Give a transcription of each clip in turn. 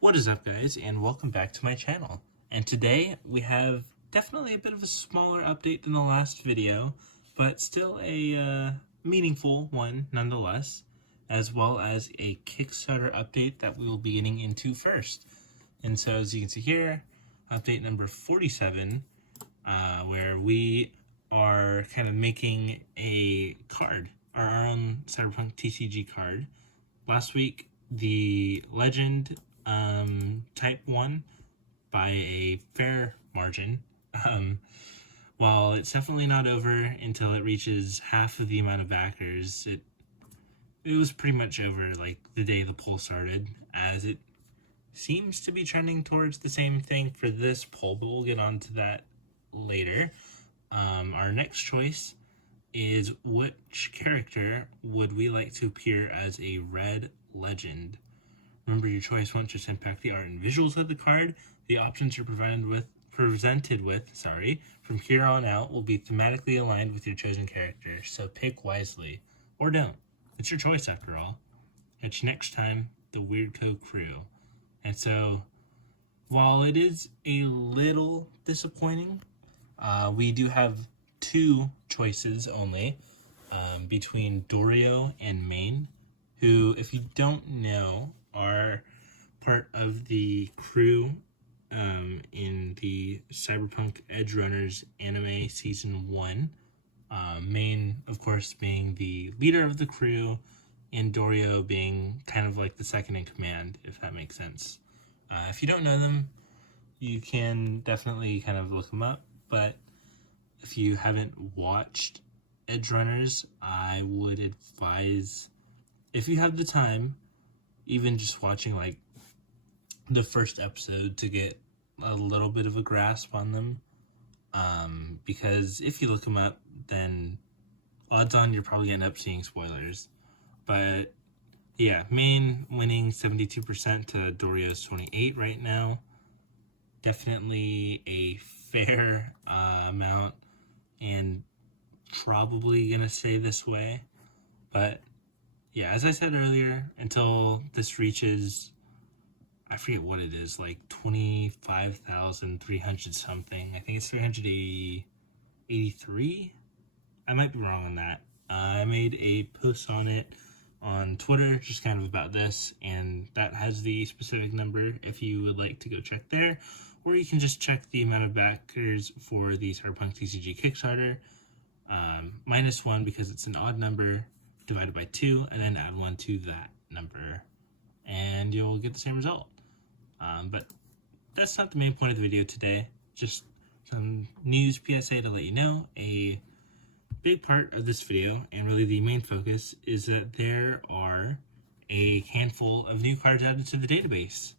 What is up, guys, and welcome back to my channel. And today we have definitely a bit of a smaller update than the last video, but still a meaningful one nonetheless, as well as a Kickstarter update that we will be getting into first. And so as you can see here, update number 47, where we are kind of making a card, our own Cyberpunk TCG card. Last week, the Legend type 1 by a fair margin. While it's definitely not over until it reaches half of the amount of backers, it was pretty much over like the day the poll started, as it seems to be trending towards the same thing for this poll, but we'll get on to that later. Our next choice is which character would we like to appear as a red legend. Remember, your choice won't just impact the art and visuals of the card. The options you're presented with from here on out will be thematically aligned with your chosen character, so pick wisely. Or don't. It's your choice after all. Catch you next time, the Weirdco crew. And so, while it is a little disappointing, we do have two choices only between Dorio and Main, who, if you don't know, are part of the crew in the Cyberpunk Edgerunners anime season 1. Main, of course, being the leader of the crew, and Dorio being kind of like the second in command, if that makes sense. If you don't know them, you can definitely kind of look them up, but if you haven't watched Edgerunners, I would advise, if you have the time, even just watching like the first episode to get a little bit of a grasp on them. Because if you look them up, then odds on you're probably gonna end up seeing spoilers. But yeah, Main winning 72% to Dorio's 28 right now. Definitely a fair amount, and probably gonna stay this way. But yeah, as I said earlier, until this reaches, I forget what it is, like 25,300 something. I think it's 383. I might be wrong on that. I made a post on it on Twitter, just kind of about this, and that has the specific number if you would like to go check there. Or you can just check the amount of backers for the Cyberpunk TCG Kickstarter. -1 because it's an odd number, divided by 2, and then add 1 to that number, and you'll get the same result. But that's not the main point of the video today. Just some news PSA to let you know. A big part of this video, and really the main focus, is that there are a handful of new cards added to the database.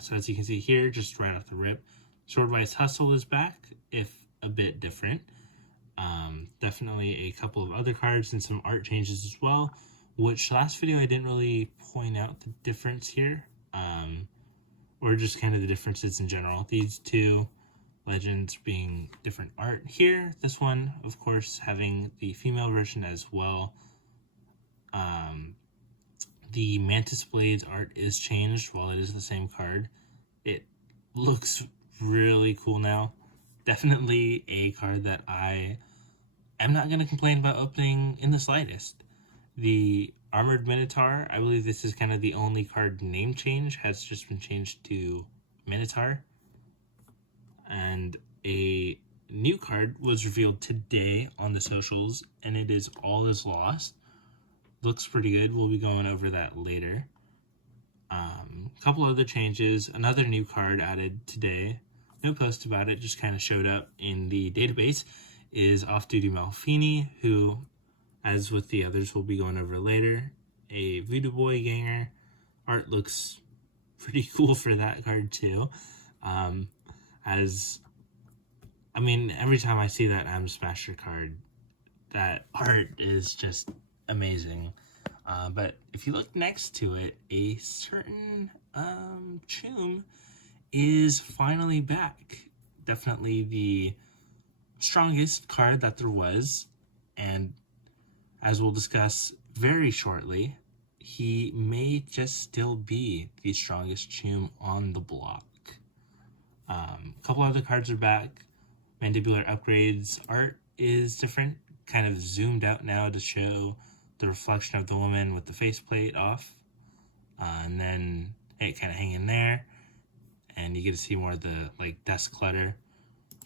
So as you can see here, just right off the rip, Swordwise Hustle is back, if a bit different. Definitely a couple of other cards and some art changes as well, which last video I didn't really point out the difference here, or just kind of the differences in general. These two legends being different art here. This one, of course, having the female version as well. The Mantis Blades art is changed while it is the same card. It looks really cool now. Definitely a card that I am not going to complain about opening in the slightest. The Armored Minotaur, I believe this is kind of the only card name change, has just been changed to Minotaur. And a new card was revealed today on the socials, and it is All Is Lost. Looks pretty good. We'll be going over that later. A couple other changes. Another new card added today. No post about it, just kind of showed up in the database, is Off-Duty Malfini, who, as with the others we'll be going over later, a Voodoo Boy ganger. Art looks pretty cool for that card too. Every time I see that M Smasher card, that art is just amazing. But if you look next to it, a certain Choom is finally back. Definitely the strongest card that there was, and as we'll discuss very shortly, he may just still be the strongest Choom on the block. A couple other cards are back. Mandibular Upgrades art is different, kind of zoomed out now to show the reflection of the woman with the faceplate off. And then it kind of hanging there, and you get to see more of the desk clutter.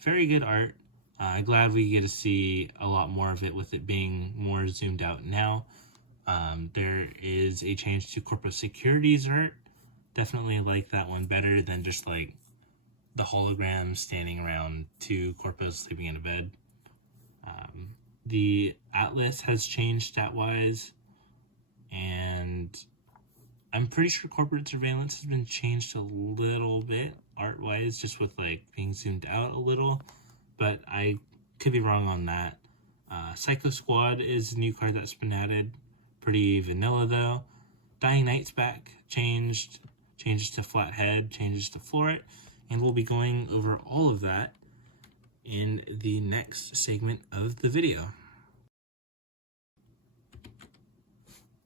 Very good art. Glad we get to see a lot more of it with it being more zoomed out now. There is a change to Corpo Securities art. Definitely like that one better than just the hologram standing around two corpos sleeping in a bed. The Atlas has changed stat-wise, and I'm pretty sure Corporate Surveillance has been changed a little bit art-wise, just with being zoomed out a little, but I could be wrong on that. Psycho Squad is a new card that's been added. Pretty vanilla though. Dying Knight's back, changes to Flathead, changes to Floret, and we'll be going over all of that in the next segment of the video.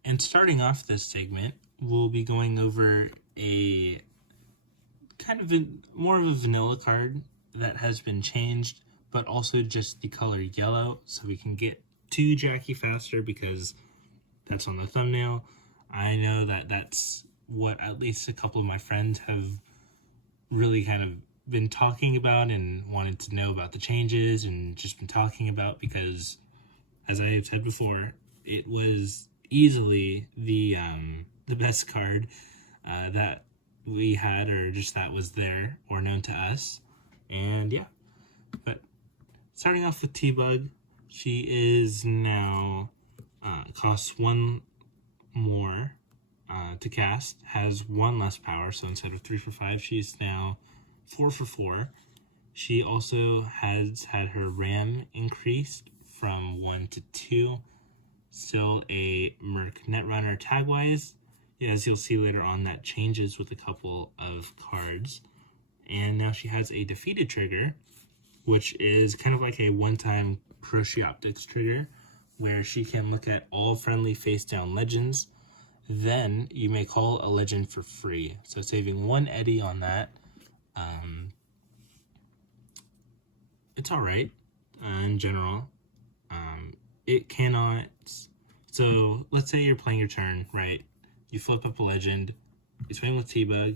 And starting off this segment, we'll be going over a kind of more of a vanilla card that has been changed, but also just the color yellow, so we can get to Jackie faster because that's on the thumbnail. I know that that's what at least a couple of my friends have really kind of been talking about and wanted to know about the changes and just been talking about, because as I have said before, it was easily the best card that we had, or just that was there or known to us. And yeah, but starting off with T-Bug, she is now costs one more to cast, has one less power, so instead of 3 for 5, she's now 4 for 4. She also has had her RAM increased from 1 to 2. Still a Merc Netrunner tag-wise. As you'll see later on, that changes with a couple of cards. And now she has a defeated trigger, which is kind of like a one-time Crochet Optics trigger, where she can look at all friendly face-down legends. Then you may call a legend for free. So saving 1 eddy on that. It's alright in general. It cannot... So let's say you're playing your turn, right? You flip up a legend, you swing with T-Bug,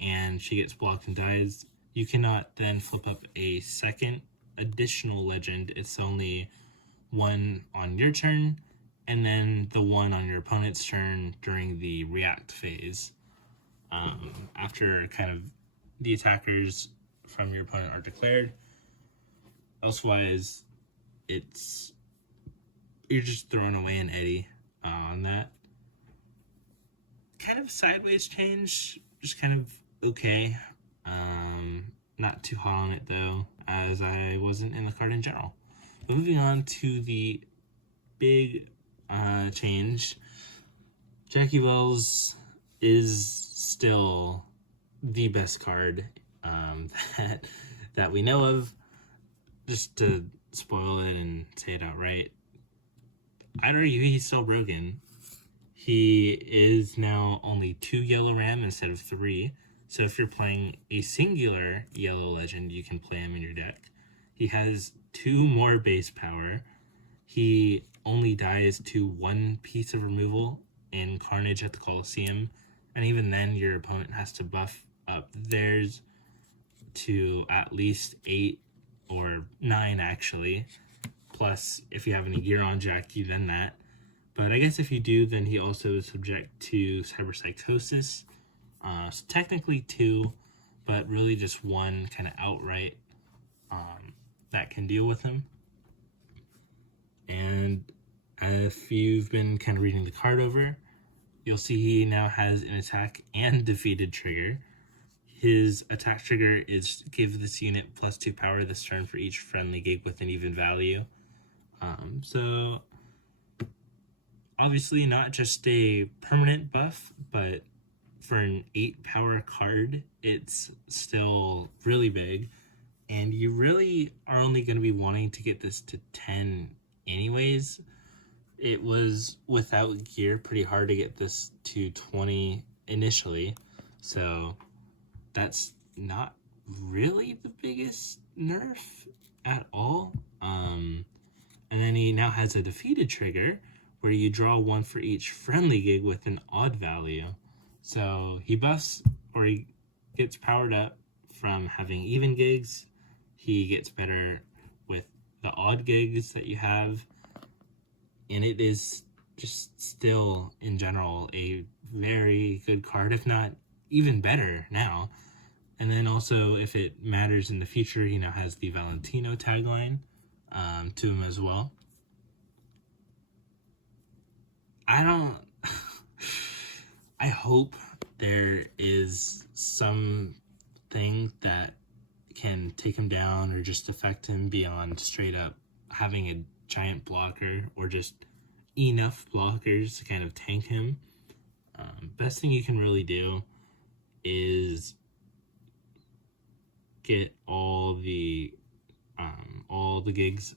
and she gets blocked and dies. You cannot then flip up a second additional legend. It's only one on your turn, and then the one on your opponent's turn during the react phase. After kind of the attackers from your opponent are declared. Elsewise, you're just throwing away an eddy on that. Kind of sideways change, just kind of okay. Not too hot on it though, as I wasn't in the card in general. But moving on to the big change, Jackie Wells is still the best card that we know of. Just to spoil it and say it outright, I'd argue he's still broken. He is now only 2 yellow RAM instead of 3. So if you're playing a singular yellow legend, you can play him in your deck. He has 2 more base power. He only dies to 1 piece of removal in Carnage at the Coliseum. And even then, your opponent has to buff up theirs to at least 8 or 9 actually. Plus, if you have any gear on Jackie, then that. But I guess if you do, then he also is subject to Cyberpsychosis. So technically 2, but really just 1 kind of outright that can deal with him. And if you've been kind of reading the card over, you'll see he now has an attack and defeated trigger. His attack trigger is give this unit +2 power this turn for each friendly gig with an even value. So obviously not just a permanent buff, but for an 8 power card, it's still really big. And you really are only going to be wanting to get this to 10 anyways. it was without gear pretty hard to get this to 20 initially, so that's not really the biggest nerf at all. And then he now has a defeated trigger where you draw one for each friendly gig with an odd value. So he buffs, or he gets powered up from having even gigs. He gets better with the odd gigs that you have. And it is just still, in general, a very good card, if not even better now. And then also, if it matters in the future, he now has the Valentino tagline to him as well. I hope there is something that can take him down or just affect him beyond straight up having a giant blocker or just enough blockers to kind of tank him. Best thing you can really do is get all the gigs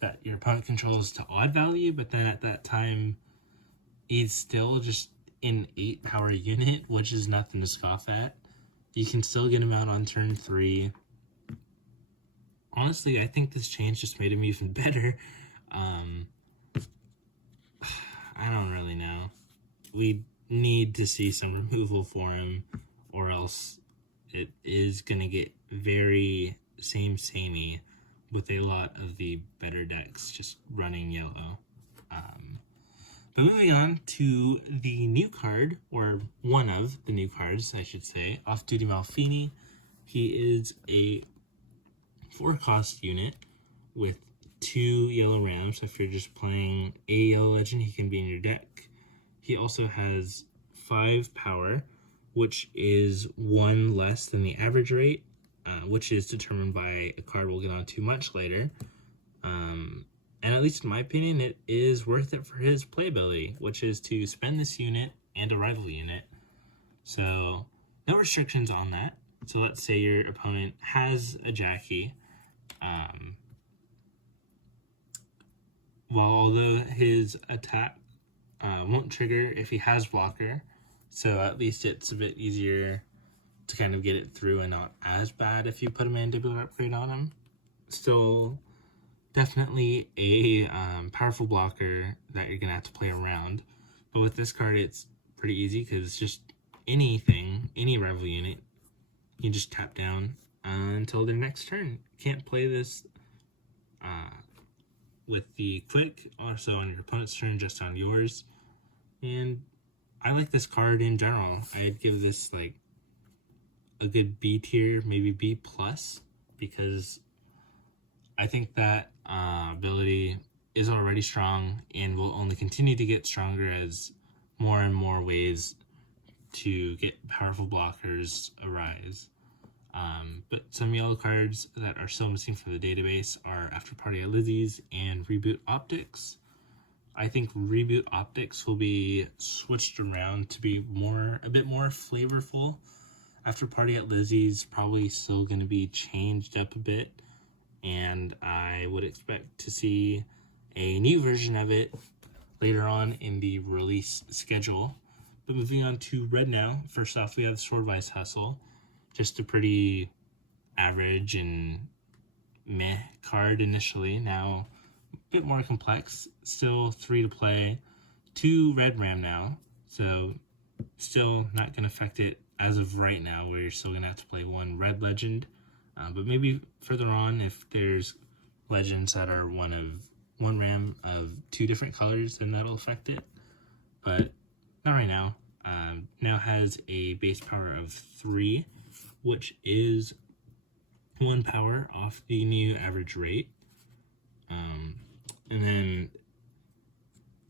that your opponent controls to odd value, but then at that time he's still just an 8 power unit, which is nothing to scoff at. You can still get him out on turn 3. Honestly, I think this change just made him even better. I don't really know. We need to see some removal for him, or else it is going to get very samey with a lot of the better decks just running yellow. But moving on to the new card, or one of the new cards, I should say, Off-Duty Malfini. He is a 4-cost unit with 2 yellow ramps. If you're just playing a yellow legend, he can be in your deck. He also has 5 power, which is 1 less than the average rate, which is determined by a card we'll get on to much later. And at least in my opinion, it is worth it for his playability, which is to spend this unit and a rival unit. So no restrictions on that. So let's say your opponent has a Jackie. Although his attack won't trigger if he has blocker, so at least it's a bit easier to kind of get it through and not as bad if you put a mandibular upgrade on him. Still definitely a powerful blocker that you're gonna have to play around, but with this card it's pretty easy because it's just anything, any rival unit, you just tap down until their next turn. Can't play this with the quick, also on your opponent's turn, just on yours. And I like this card in general. I'd give this like a good B tier, maybe B plus, because I think that ability is already strong and will only continue to get stronger as more and more ways to get powerful blockers arise. But some yellow cards that are still missing from the database are After Party at Lizzie's and Reboot Optics. I think Reboot Optics will be switched around to be a bit more flavorful. After Party at Lizzie's probably still going to be changed up a bit, and I would expect to see a new version of it later on in the release schedule. But moving on to red now, first off we have Swordwise Hustle. Just a pretty average and meh card initially, now a bit more complex, still 3 to play, 2 red ram now, so still not going to affect it as of right now, where you're still going to have to play 1 red legend, but maybe further on if there's legends that are 1 ram of 2 different colors, then that'll affect it, but not right now. Now has a base power of 3, which is 1 power off the new average rate. And then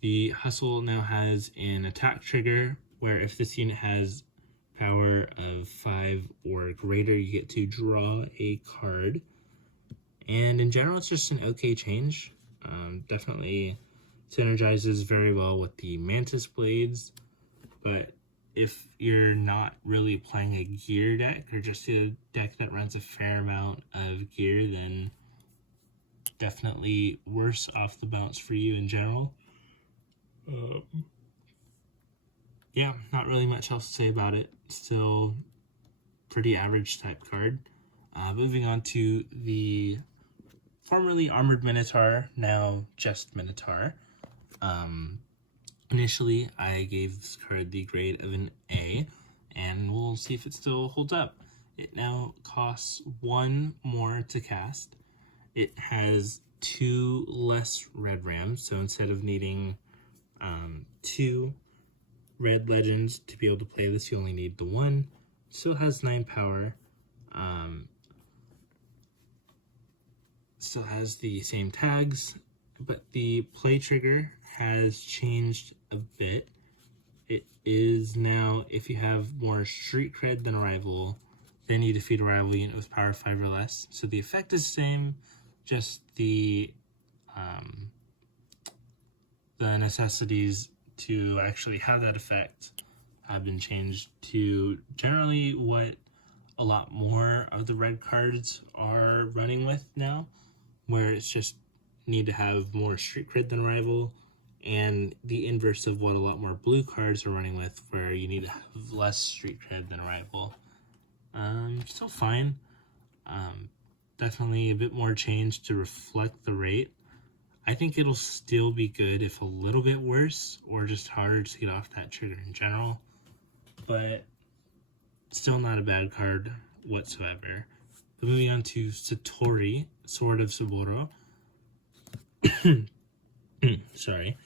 the Hustle now has an attack trigger where if this unit has power of 5 or greater, you get to draw a card. And in general, it's just an okay change. Definitely synergizes very well with the Mantis Blades, but if you're not really playing a gear deck or just a deck that runs a fair amount of gear, then definitely worse off the bounce for you in general. Yeah, not really much else to say about it. Still pretty average type card. Moving on to the formerly Armored Minotaur, now just Minotaur. Initially, I gave this card the grade of an A, and we'll see if it still holds up. It now costs 1 more to cast. It has 2 less red rams, so instead of needing 2 red legends to be able to play this, you only need the 1. Still has 9 power. Still has the same tags, but the play trigger has changed a bit. It is now, if you have more street cred than a rival, then you defeat a rival unit with power 5 or less. So the effect is the same, just the necessities to actually have that effect have been changed to generally what a lot more of the red cards are running with now, where it's just need to have more street cred than a rival, and the inverse of what a lot more blue cards are running with, where you need to have less street cred than a rival. Still fine. Definitely a bit more change to reflect the rate. I think it'll still be good, if a little bit worse, or just harder to get off that trigger in general. But still not a bad card whatsoever. But moving on to Satori, Sword of Saburo. Sorry.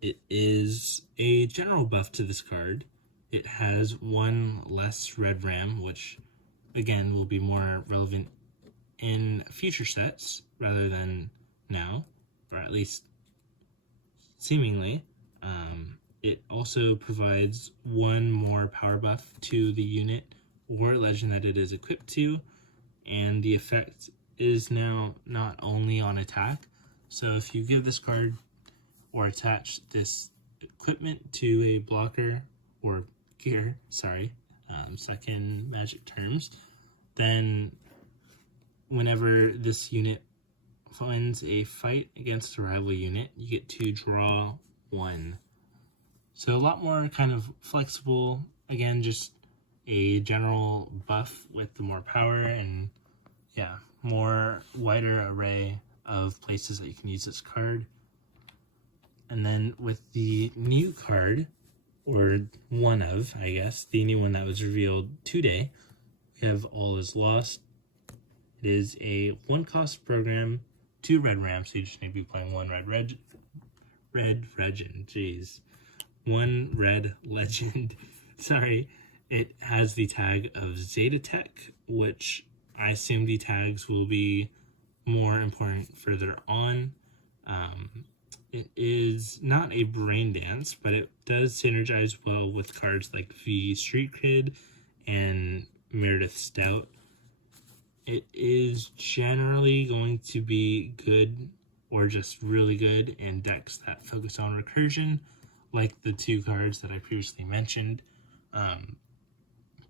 It is a general buff to this card. It has 1 less red ram, which again will be more relevant in future sets rather than now, or at least seemingly. It also provides 1 more power buff to the unit or legend that it is equipped to, and the effect is now not only on attack. So if you give this card or attach this equipment to a blocker or gear, second magic terms, then whenever this unit finds a fight against a rival unit, you get to draw 1. So a lot more kind of flexible, again, just a general buff with the more power and yeah, more wider array of places that you can use this card. And then with the new card, or one of, I guess, the new one that was revealed today, we have All Is Lost. It is a 1-cost program, 2 red rams, so you just need to be playing 1 red legend, jeez. 1 red legend. Sorry. It has the tag of Zeta Tech, which I assume the tags will be more important further on. It is not a brain dance, but it does synergize well with cards like V Street Cred and Meredith Stout. It is generally going to be good or just really good in decks that focus on recursion, like the 2 cards that I previously mentioned.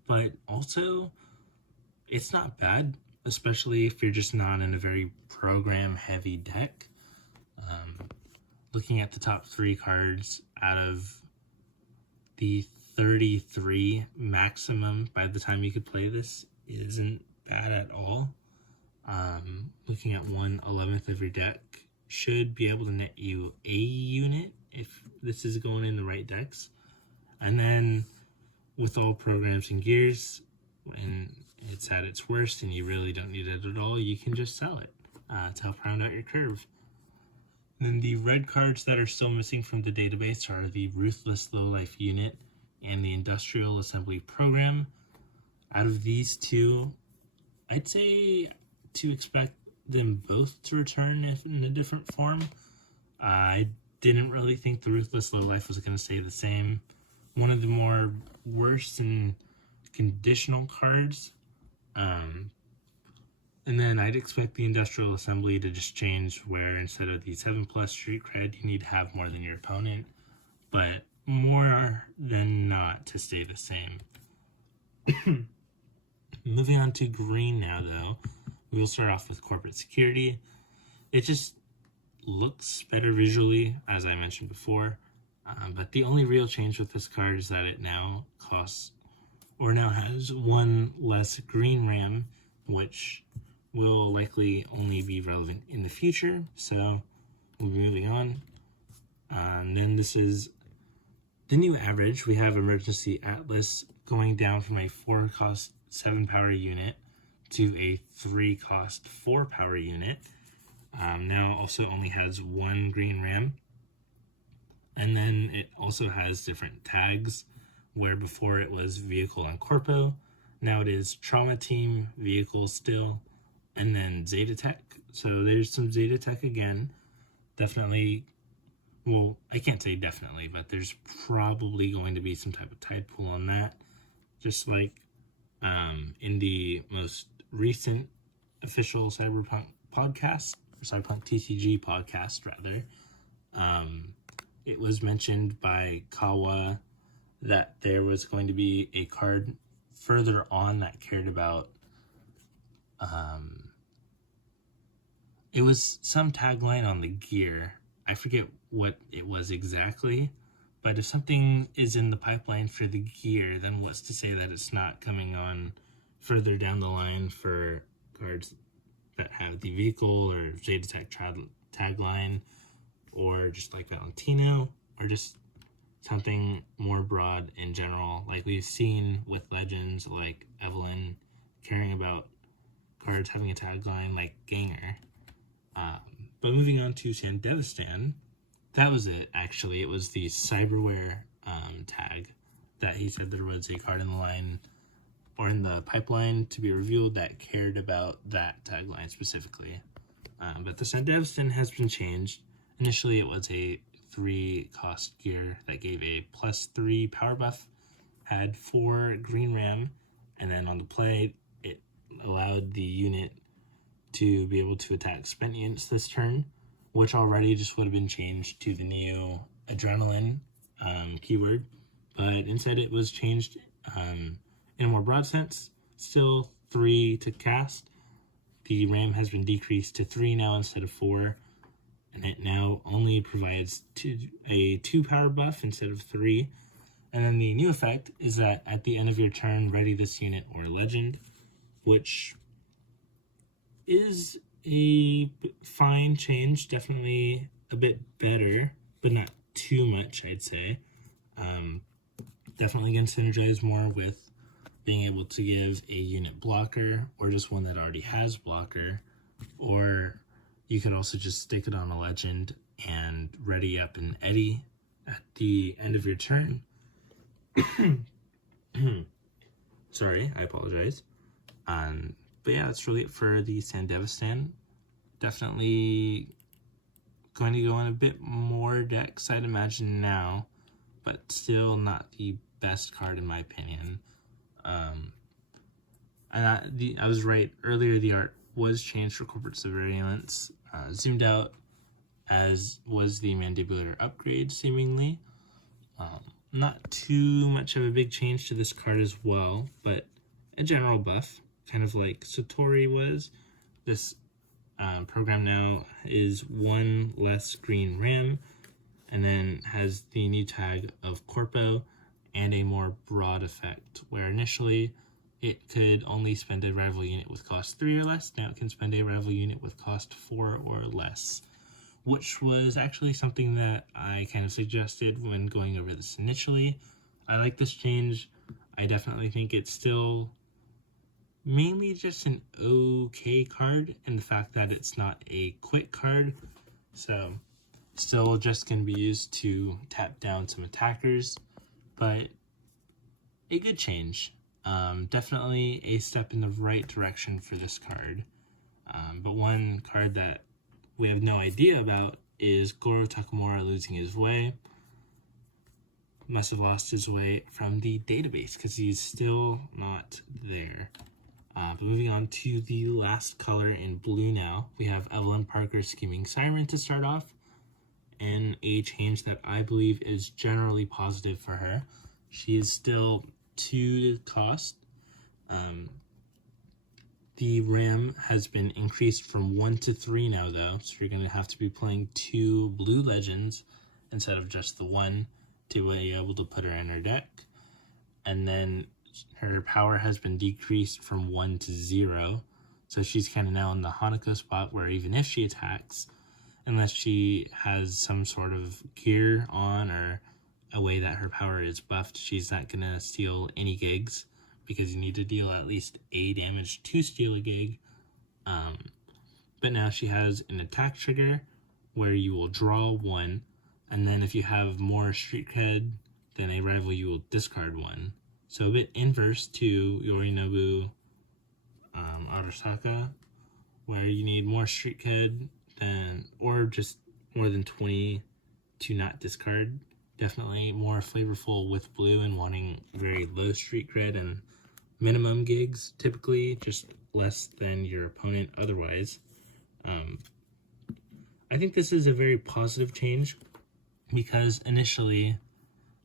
But also, it's not bad, especially if you're just not in a very program-heavy deck. Looking at the top 3 cards out of the 33 maximum by the time you could play this isn't bad at all. Looking at 1/11th of your deck should be able to net you a unit if this is going in the right decks. And then with all programs and gears, when it's at its worst and you really don't need it at all, you can just sell it to help round out your curve. And then the red cards that are still missing from the database are the Ruthless Lowlife Unit and the Industrial Assembly Program. Out of these 2, I'd say to expect them both to return in a different form. I didn't really think the Ruthless Lowlife was going to stay the same. One of the more worst and conditional cards. And then I'd expect the Industrial Assembly to just change, where instead of the 7+ street cred, you need to have more than your opponent, but more than not to stay the same. Moving on to green now, though, we'll start off with Corporate Security. It just, looks better visually, as I mentioned before. But the only real change with this card is that it now has one less green ram, which will likely only be relevant in the future. So we'll be moving on. And then this is the new average. We have Emergency Atlas going down from a 4-cost 7-power unit to a 3-cost 4-power unit. Now also only has one green ram. And then it also has different tags, where before it was Vehicle and Corpo. Now it is Trauma Team, Vehicle still, and then Zeta Tech. So there's some Zeta Tech again. Definitely, well, I can't say definitely, but there's probably going to be some type of tide pool on that. Just like in the most recent official Cyberpunk podcast, or Cyberpunk TCG podcast, rather, it was mentioned by Kawa that there was going to be a card further on that cared about, it was some tagline on the gear. I forget what it was exactly, but if something is in the pipeline for the gear, then what's to say that it's not coming on further down the line for cards that have the Vehicle or Zeta Tech tagline, or just like Valentino, or just something more broad in general, like we've seen with legends like Evelyn caring about cards having a tagline like Ganger. But moving on to Sandevistan, that was it, actually. It was the Cyberware tag that he said there was a card in the line or in the pipeline to be revealed that cared about that tagline specifically. But the Sandevistan has been changed. Initially, it was a 3-cost gear that gave a +3 power buff, had 4 green ram, and then on the play, it allowed the unit to be able to attack spent units this turn, which already just would have been changed to the new Adrenaline keyword, but instead it was changed in a more broad sense. Still 3 to cast. The ram has been decreased to 3 now instead of 4, and it now only provides a 2 power buff instead of 3. And then the new effect is that at the end of your turn, ready this unit or legend, which is a fine change, definitely a bit better, but not too much, I'd say. Definitely can synergize more with being able to give a unit blocker, or just one that already has blocker, or you could also just stick it on a legend and ready up an Eddy at the end of your turn. Sorry, I apologize. But yeah, that's really it for the Sandevistan. Definitely going to go in a bit more decks, I'd imagine now, but still not the best card in my opinion. And I was right earlier. The art was changed for Corporate Surveillance, zoomed out, as was the Mandibular upgrade, seemingly. Not too much of a big change to this card as well, but a general buff, kind of like Satori was. This program now is 1 less green ram, and then has the new tag of Corpo and a more broad effect, where initially it could only spend a rival unit with cost 3 or less. Now it can spend a rival unit with cost 4 or less, which was actually something that I kind of suggested when going over this initially. I like this change. I definitely think it's still mainly just an okay card, and the fact that it's not a quick card, so still just can be used to tap down some attackers, but a good change. Definitely a step in the right direction for this card. But one card that we have no idea about is Goro Takamura losing his way. Must have lost his way from the database because he's still not there. But moving on to the last color in blue now, we have Evelyn Parker Scheming Siren to start off, and a change that I believe is generally positive for her. She is still 2 cost. The RAM has been increased from 1 to 3 now, though, so you're going to have to be playing 2 blue legends instead of just the 1 to be able to put her in her deck. And then her power has been decreased from 1 to 0, so she's kind of now in the Hanako spot where even if she attacks, unless she has some sort of gear on or a way that her power is buffed, she's not going to steal any gigs, because you need to deal at least A damage to steal a gig. But now she has an attack trigger where you will draw 1, and then if you have more street cred than a rival, you will discard 1. So a bit inverse to Yorinobu Arasaka, where you need more street cred than, or just more than 20 to not discard. Definitely more flavorful with blue and wanting very low street cred and minimum gigs, typically just less than your opponent otherwise. I think this is a very positive change, because initially,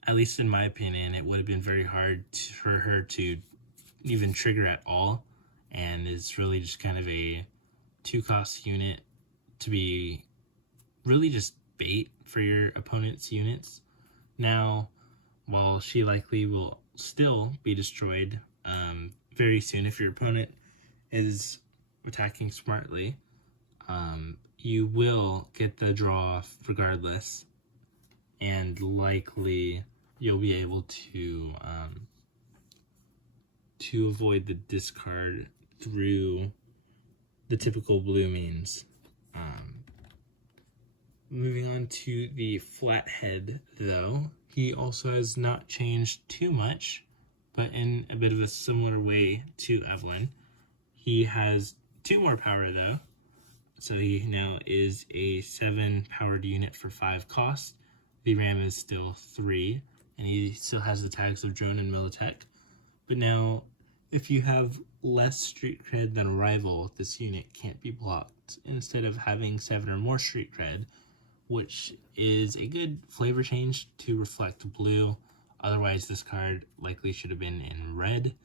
at least in my opinion, it would have been very hard for her to even trigger at all, and it's really just kind of a 2-cost unit to be really just bait for your opponent's units. Now, while she likely will still be destroyed very soon if your opponent is attacking smartly, you will get the draw off regardless, and likely you'll be able to avoid the discard through the typical blue means. Moving on to the Flathead, though, he also has not changed too much, but in a bit of a similar way to Evelyn. He has 2 more power, though, so he now is a 7 powered unit for 5 cost. The RAM is still 3, and he still has the tags of Drone and Militech. But now, if you have less street cred than a rival, this unit can't be blocked, instead of having 7 or more street cred, which is a good flavor change to reflect blue. Otherwise, this card likely should have been in red.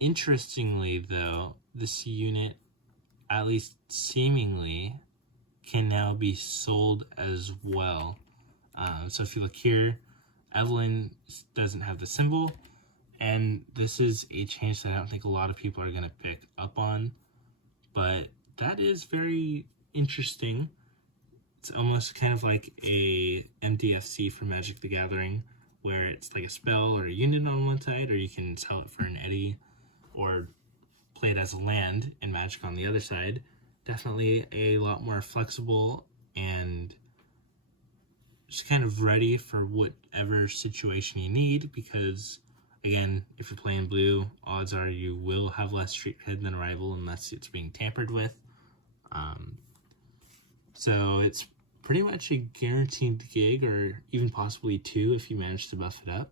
Interestingly, though, this unit, at least seemingly, can now be sold as well. So if you look here, Evelyn doesn't have the symbol, and this is a change that I don't think a lot of people are going to pick up on, but that is very interesting. It's almost kind of like a MDFC for Magic the Gathering, where it's like a spell or a unit on one side, or you can sell it for an eddy, or play it as a land in Magic on the other side. Definitely a lot more flexible and just kind of ready for whatever situation you need, because again, if you're playing blue, odds are you will have less street cred than a rival unless it's being tampered with. So it's pretty much a guaranteed gig, or even possibly 2 if you manage to buff it up.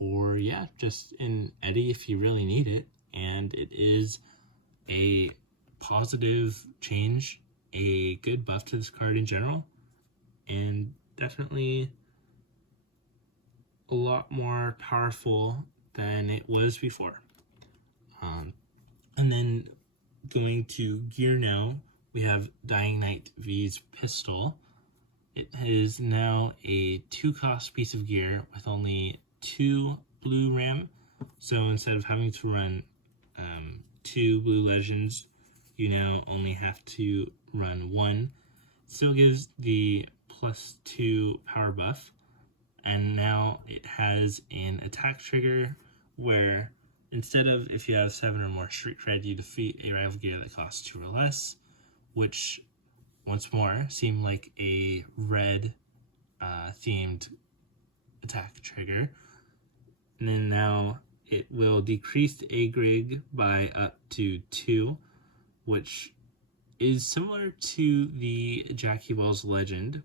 Or yeah, just an eddy if you really need it. And it is a positive change, a good buff to this card in general, and definitely a lot more powerful than it was before. And then going to gear now, we have Dying Knight V's Pistol. It is now a 2-cost piece of gear with only 2 blue RAM. So instead of having to run 2 blue legends, you now only have to run 1. Still gives the +2 power buff. And now it has an attack trigger where instead of if you have 7 or more street cred, you defeat a rival gear that costs 2 or less, which once more seemed like a red themed attack trigger. And then now it will decrease the A grig by up to 2, which is similar to the Jackie Ball's Legend.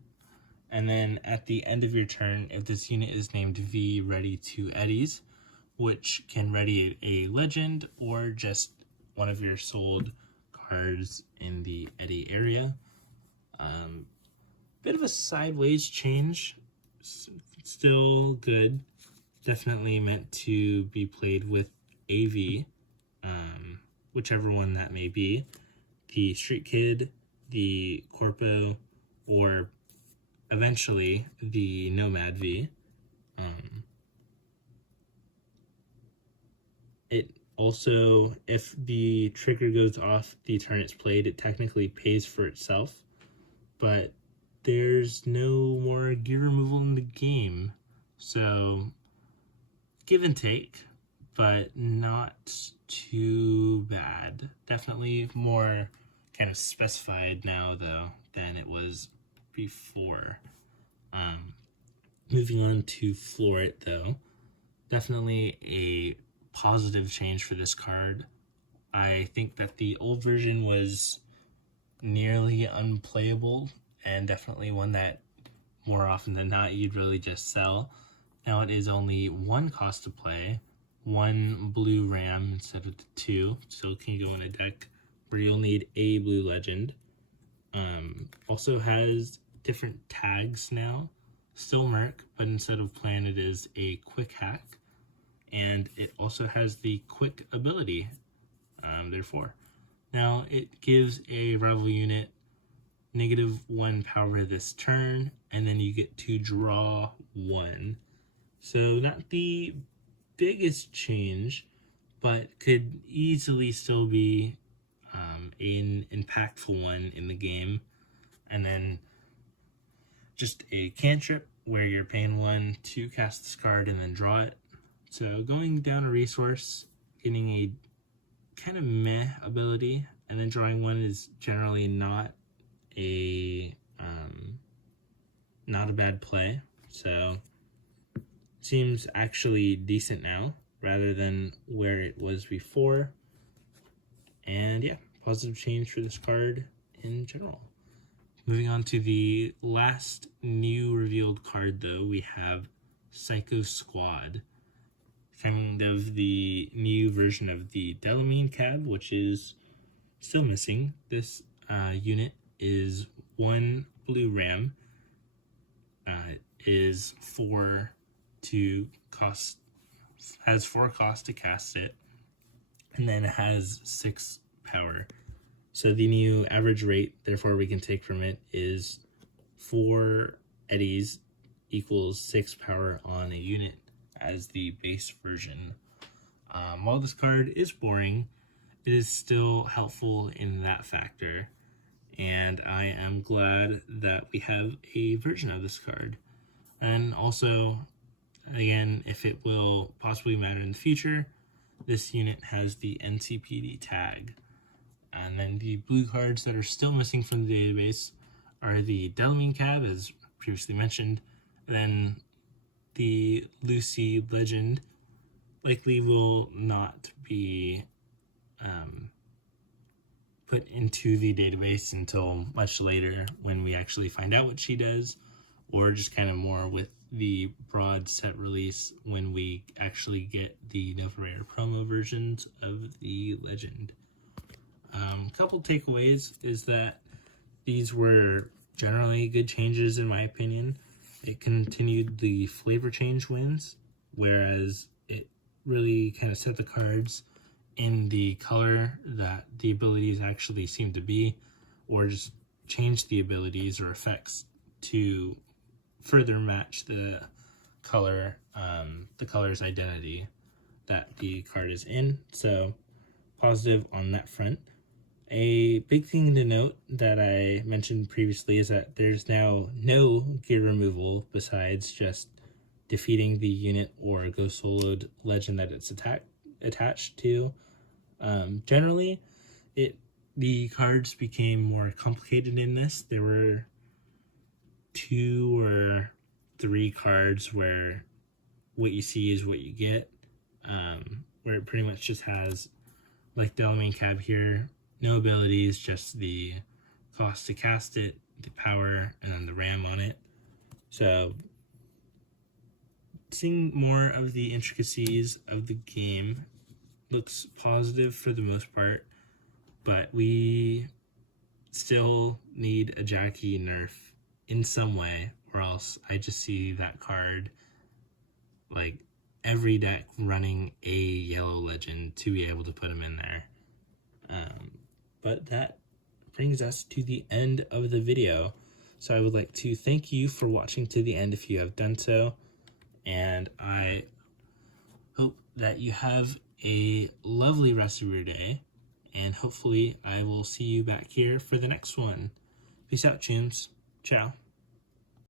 And then at the end of your turn, if this unit is named V Ready 2 Eddies, which can ready a legend or just one of your sold cards in the eddy area. Bit of a sideways change, still good, definitely meant to be played with AV, whichever one that may be, the Street Kid, the Corpo, or eventually the Nomad V. It also, if the trigger goes off the turn it's played, it technically pays for itself, but there's no more gear removal in the game, so give and take, but not too bad. Definitely more kind of specified now, though, than it was before. Moving on to Floor It, though, definitely a positive change for this card. I think that the old version was nearly unplayable, and definitely one that more often than not you'd really just sell. Now it is only 1 cost to play, 1 blue ram instead of the 2, so it can go in a deck where you'll need a blue legend. Also has different tags now, still Merc, but instead of plan it is a quick hack, and it also has the quick ability, therefore. Now it gives a rival unit -1 power this turn, and then you get to draw 1. So not the biggest change, but could easily still be an impactful one in the game. And then just a cantrip where you're paying 1 to cast this card and then draw it. So going down a resource, getting a kind of meh ability, and then drawing 1 is generally not a bad play. So seems actually decent now rather than where it was before. And yeah, positive change for this card in general. Moving on to the last new revealed card, though, we have Psycho Squad. Kind of the new version of the Delamine Cab, which is still missing. This unit is 1 blue ram. It is 4 to cost, has 4 cost to cast it, and then it has 6 power. So the new average rate, therefore, we can take from it is 4 eddies equals 6 power on a unit as the base version. While this card is boring, it is still helpful in that factor, and I am glad that we have a version of this card. And also, again, if it will possibly matter in the future, this unit has the NCPD tag. And then the blue cards that are still missing from the database are the Delamine Cab, as previously mentioned, and then the Lucy Legend likely will not be put into the database until much later when we actually find out what she does, or just kind of more with the broad set release when we actually get the Nova Rare promo versions of the Legend. Couple takeaways is that these were generally good changes in my opinion. It continued the flavor change wins, whereas it really kind of set the cards in the color that the abilities actually seem to be, or just change the abilities or effects to further match the color, the color's identity that the card is in. So positive on that front. A big thing to note that I mentioned previously is that there's now no gear removal besides just defeating the unit or go soloed legend that it's attached to. Generally, the cards became more complicated in this. There were 2 or 3 cards where what you see is what you get, where it pretty much just has, like Delamine Cab here, no abilities, just the cost to cast it, the power, and then the ram on it. So seeing more of the intricacies of the game looks positive for the most part, but we still need a Jackie nerf in some way, or else I just see that card like every deck running a yellow legend to be able to put him in there. But that brings us to the end of the video. So I would like to thank you for watching to the end if you have done so. And I hope that you have a lovely rest of your day. And hopefully I will see you back here for the next one. Peace out, chums. Ciao.